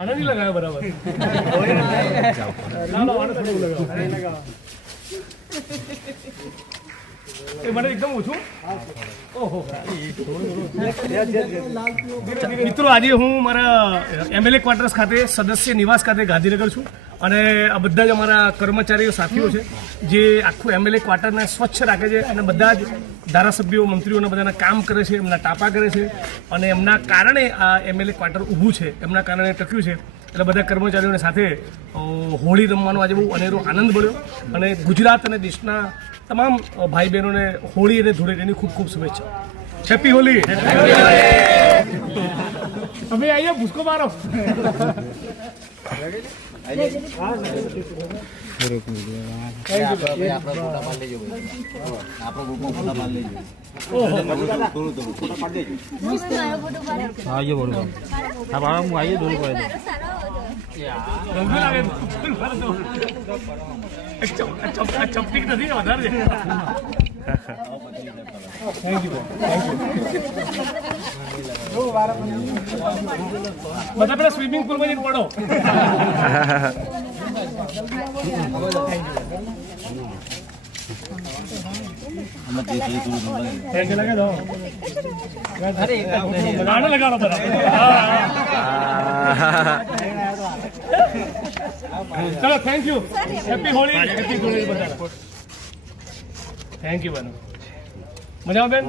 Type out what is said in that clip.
આને નહીં લગાવ્યો બરાબર. ના, આને થોડું લગાવો. એ મને એકદમ ઓછું. ઓહો. મિત્રો, આજે હું મારા MLA ક્વાર્ટર્સ ખાતે સદસ્ય નિવાસ ખાતે ગાંધીનગર છું અને આ બધા જ અમારા કર્મચારીઓ સાથીઓ છે જે આખું MLA ક્વાર્ટરને સ્વચ્છ રાખે છે અને બધા જ ધારાસભ્યો મંત્રીઓના બધાના કામ કરે છે, એમના ટાપા કરે છે અને એમના કારણે આ MLA ક્વાર્ટર ઊભું છે, એમના કારણે ટક્યું છે. એટલે બધા કર્મચારીઓની સાથે હોળી રમવાનો આજે બહુ અનેરો આનંદ મળ્યો અને ગુજરાત અને દેશના તમામ ભાઈ બહેનોને હોળી અને ધૂળેટીની ખૂબ ખૂબ શુભેચ્છા. હેપી હોલી. હવે આઈએ ભૂસકો મારો. ચપટીક નથી વધારે. બધા પેલા સ્વિમિંગ પુલમાં જઈને પડો. લગાડો ચલો, thank you. Happy Holi. Happy Holi બધા. થેન્ક યુ બેન. મજામાં બેન?